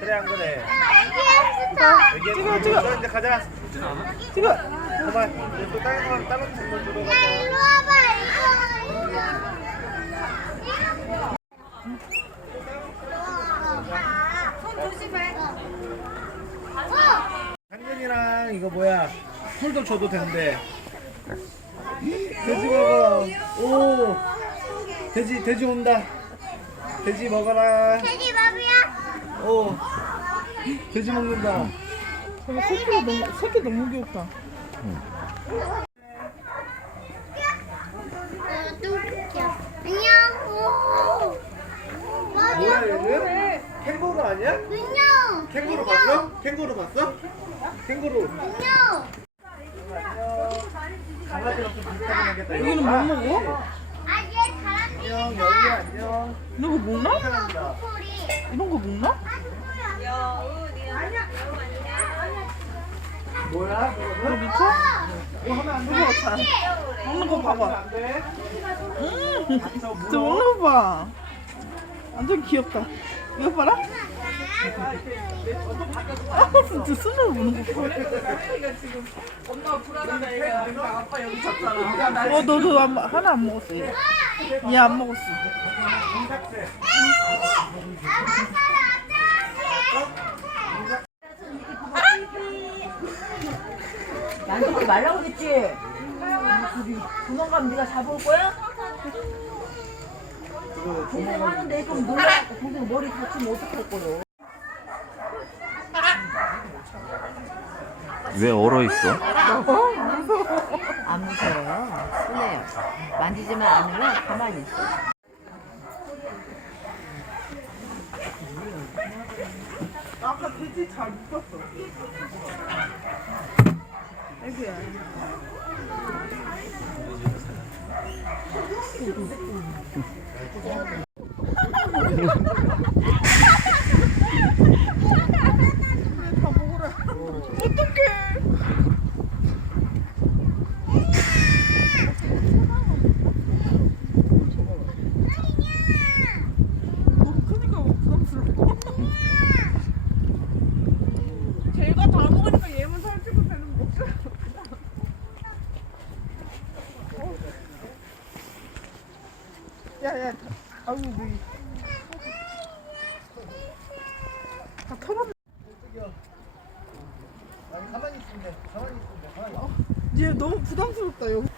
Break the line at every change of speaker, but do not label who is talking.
그래 안 그래?
찍어,
여기
찍어.
너 이제 가자.
지금
그만. 또 다른 사람 다른 친구 주러 가자.
일로 와봐 이거 손 조심해 어
당근이랑 이거 뭐야? 풀도 줘도 된대. 돼지 먹어. 오. 돼지 돼지 온다. 돼지 먹어라.
돼지
오. 돼지 먹는다.
새끼가 너무 새끼 너무 귀엽다.
안녕 오
뭐야
맞아
얘는? 캥거루 아니야?
안녕
캥거루 봤어? 캥거루 봤어? 캥거루.
안녕
강아지랑 좀 비슷하게 생겼다.
여기는 못 먹어?
안녕 여기 안녕.
이런 거 먹나?
소리
이런 거 먹나?
뭐야?
이거
그거는?
미쳐?
뭐 하면 안 돼?
이거 잘 먹는 거 봐봐.
안 돼.
음, 진짜 먹는 거 봐. 완전 귀엽다. 이거 봐라. 아, 진짜 손으로 보는 거 봐. 어, 너도 안, 먹- 하나 안 먹었어. 얘 안 먹었어.
만지지 말라고 그랬지? 도망가면 네가 잡아올 거야? 동생 하는데 좀 놀라갖고 동생 머리 다치면 어떡할 거요?
왜 얼어 있어?
안 무서워 요. 순해요. 만지지만 않으면 가만히 있어.
아까 돼지 잘 묶었어. 먹으라. 어떡해. 너무 크니까 뭐 부담스러워. 제가 다 먹으니까 얘만 살찌고 되는 거 먹자. 야야, 아유 너. 다 털었네.
아니 가만히 있으면 돼. 가만히 있으면 돼. 가만히.
얘 너무 부담스럽다 여기.